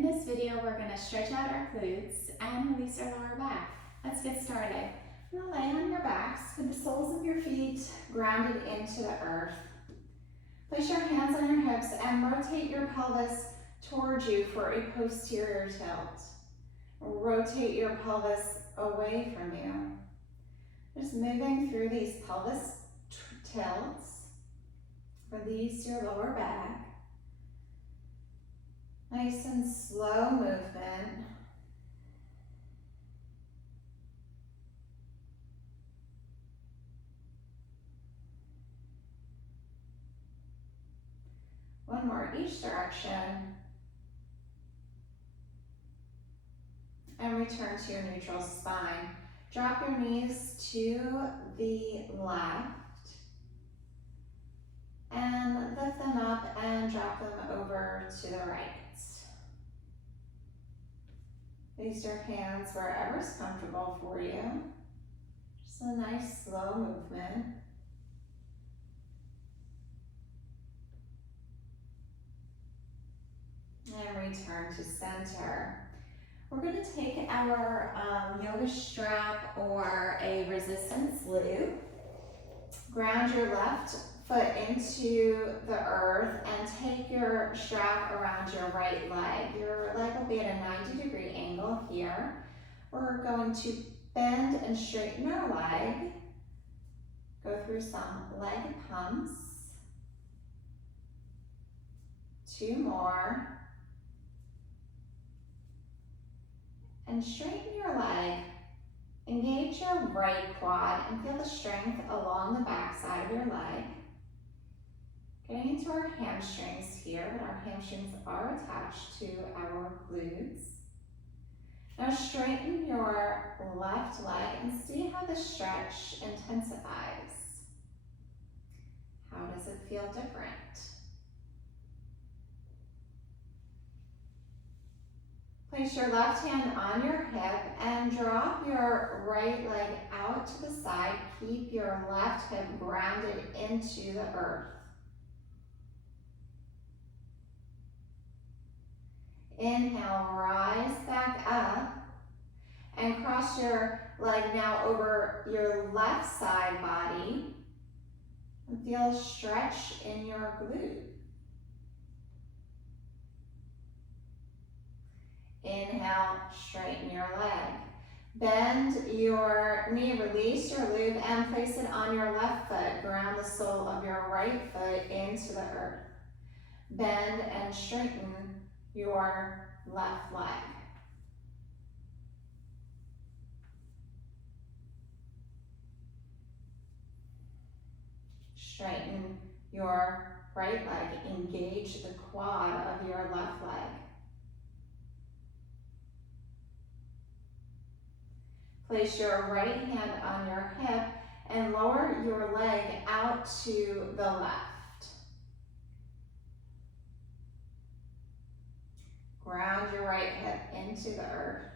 In this video, we're going to stretch out our glutes and release our lower back. Let's get started. You're going to lay on your backs with the soles of your feet grounded into the earth. Place your hands on your hips and rotate your pelvis towards you for a posterior tilt. Rotate your pelvis away from you. Just moving through these pelvis tilts. Release your lower back. Nice and slow movement. One more each direction. And return to your neutral spine. Drop your knees to the left. And lift them up and drop them over to the right. Place your hands wherever's comfortable for you. Just a nice slow movement. And return to center. We're going to take our yoga strap or a resistance loop. Ground your left foot into the earth and take your strap around your right leg. Your leg will be at a 90-degree angle here. We're going to bend and straighten our leg. Go through some leg pumps. 2 more. And straighten your leg. Engage your right quad and feel the strength along the back side of your leg. Getting into our hamstrings here, but our hamstrings are attached to our glutes. Now straighten your left leg and see how the stretch intensifies. How does it feel different? Place your left hand on your hip and drop your right leg out to the side. Keep your left hip grounded into the earth. Inhale, rise back up and cross your leg now over your left side body and feel a stretch in your glute. Inhale, straighten your leg. Bend your knee, release your loop and place it on your left foot. Ground the sole of your right foot into the earth. Bend and straighten your left leg. Straighten your right leg. Engage the quad of your left leg. Place your right hand on your hip and lower your leg out to the left. Ground your right hip into the earth.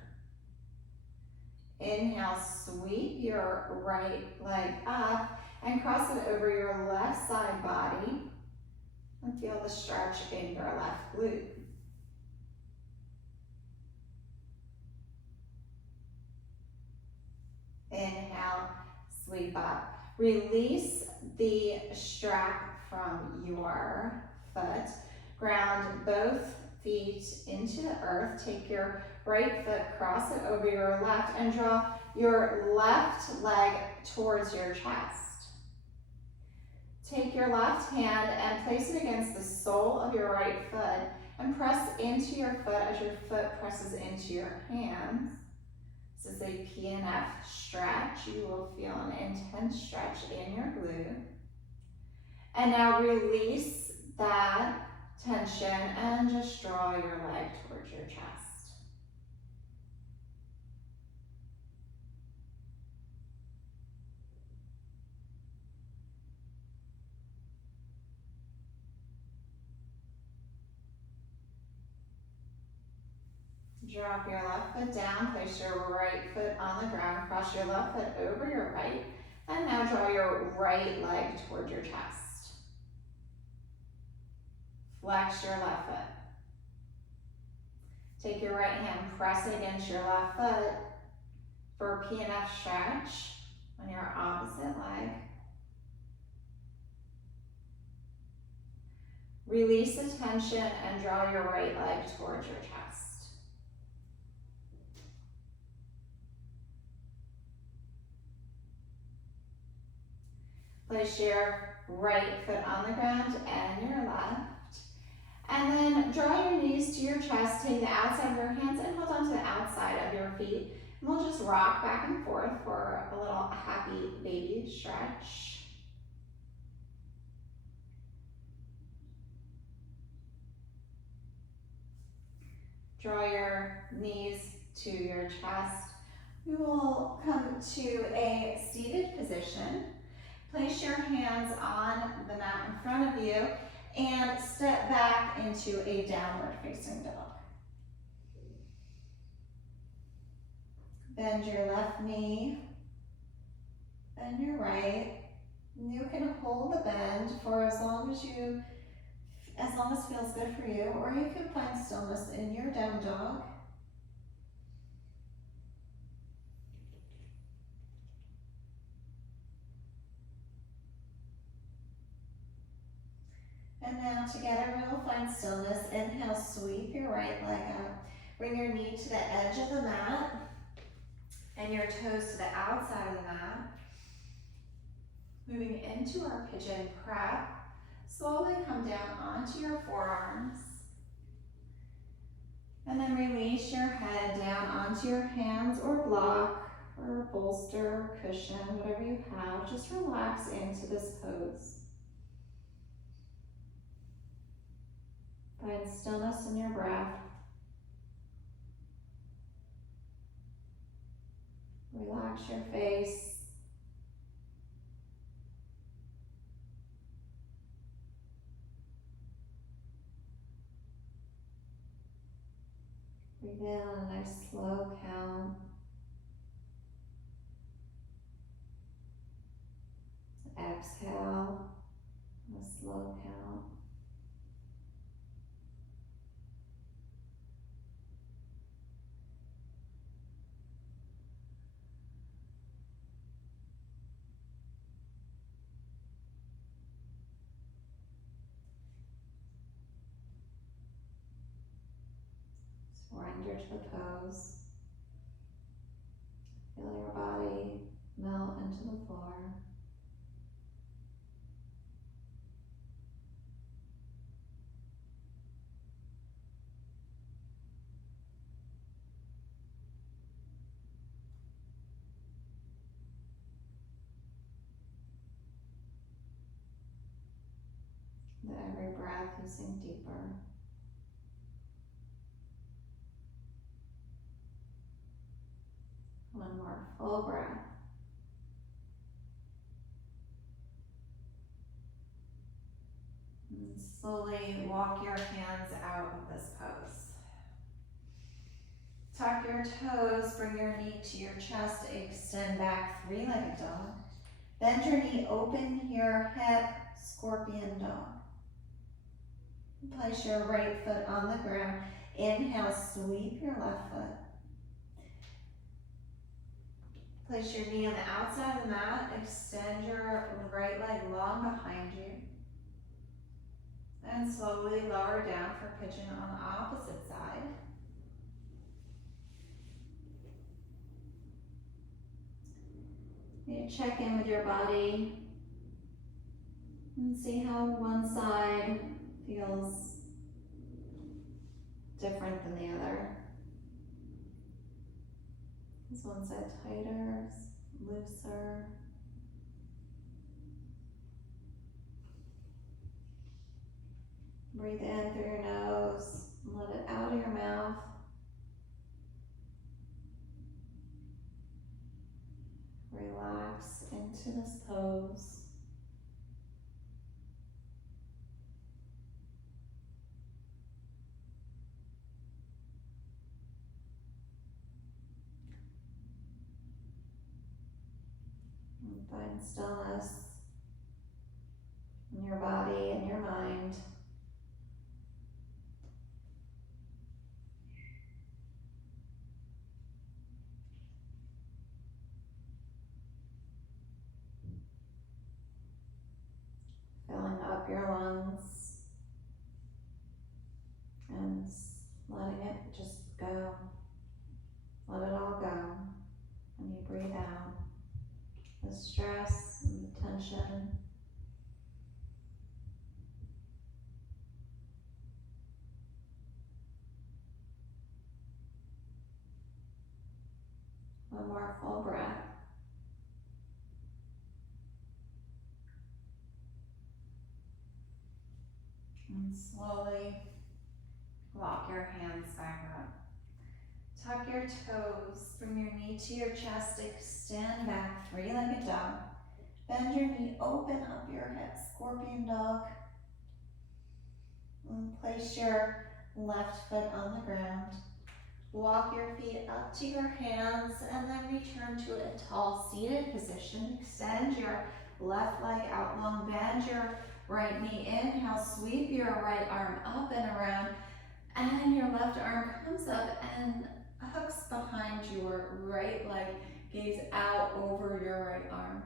Inhale, sweep your right leg up and cross it over your left side body and feel the stretch in your left glute. Inhale, sweep up. Release the strap from your foot. Ground both feet into the earth. Take your right foot, cross it over your left, and draw your left leg towards your chest. Take your left hand and place it against the sole of your right foot and press into your foot as your foot presses into your hands. This is a PNF stretch. You will feel an intense stretch in your glute. And now release that tension and just draw your leg towards your chest. Drop your left foot down, place your right foot on the ground, cross your left foot over your right, and now draw your right leg toward your chest. Flex your left foot. Take your right hand, press it against your left foot for a PNF stretch on your opposite leg. Release the tension and draw your right leg towards your chest. Place your right foot on the ground and your left. And then draw your knees to your chest, take the outside of your hands and hold on to the outside of your feet. And we'll just rock back and forth for a little happy baby stretch. Draw your knees to your chest. We will come to a seated position. Place your hands on the mat in front of you and step back into a downward facing dog. Bend your left knee, bend your right. You can hold the bend for as long as feels good for you, or you can find stillness in your down dog. And now together we will find stillness. Inhale, sweep your right leg up. Bring your knee to the edge of the mat and your toes to the outside of the mat. Moving into our pigeon prep. Slowly come down onto your forearms. And then release your head down onto your hands or block or bolster or cushion, whatever you have. Just relax into this pose. Find stillness in your breath. Relax your face. Breathe in on a nice slow count. Exhale on a slow count. Surrender to the pose. Feel your body melt into the floor. With every breath, you sink deeper. One more full breath. And slowly walk your hands out of this pose. Tuck your toes, bring your knee to your chest, extend back, three-legged dog. Bend your knee, open your hip, scorpion dog. Place your right foot on the ground. Inhale, sweep your left foot. Place your knee on the outside of the mat. Extend your right leg long behind you. And slowly lower down for pigeon on the opposite side. You check in with your body and see how one side feels different than the other. Is one side tighter, looser? Breathe in through your nose and let it out of your mouth. Relax into this pose. And find stillness in your body and your mind. up your lungs and letting it just go. Let it all go when you breathe out the stress and the tension. One more full breath. And slowly walk your hands back up. Tuck your toes, bring your knee to your chest, extend back, three-legged dog. Bend your knee, open up your hips, scorpion dog. And place your left foot on the ground. Walk your feet up to your hands and then return to a tall seated position. Extend your left leg out long, bend your right knee, inhale, sweep your right arm up and around, and your left arm comes up and hooks behind your right leg, gaze out over your right arm.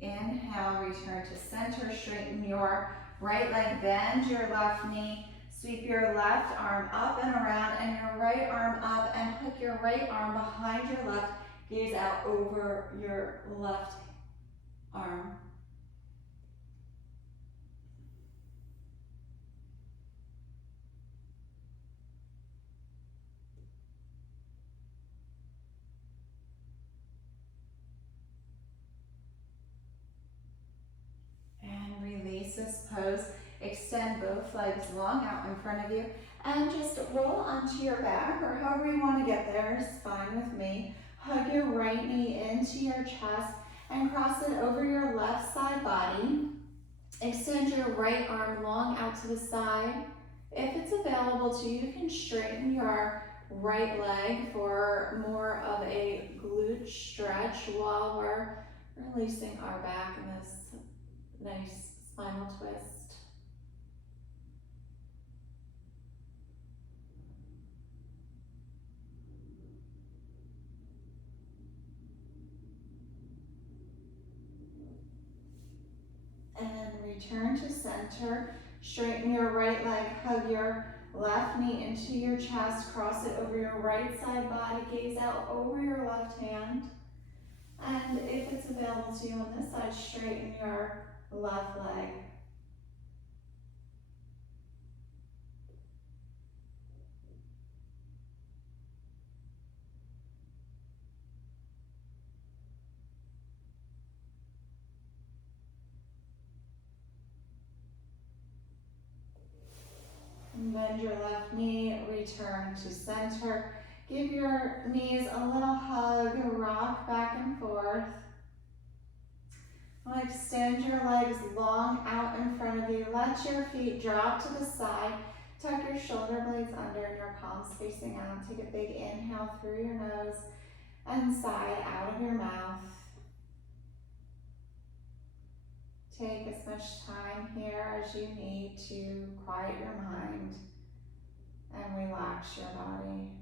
Inhale, return to center, straighten your right leg, bend your left knee, sweep your left arm up and around and your right arm up and hook your right arm behind your left, gaze out over your left arm. And release this pose. Extend both legs long out in front of you and just roll onto your back, or however you want to get there is fine with me. Hug your right knee into your chest and cross it over your left side body. Extend your right arm long out to the side. If it's available to you, you can straighten your right leg for more of a glute stretch while we're releasing our back in this nice spinal twist. And return to center. Straighten your right leg, hug your left knee into your chest, cross it over your right side body, gaze out over your left hand. And if it's available to you on this side, straighten your left leg. And bend your left knee, return to center. Give your knees a little hug, rock back and forth. Extend your legs long out in front of you. Let your feet drop to the side. Tuck your shoulder blades under and your palms facing out. Take a big inhale through your nose and sigh out of your mouth. Take as much time here as you need to quiet your mind and relax your body.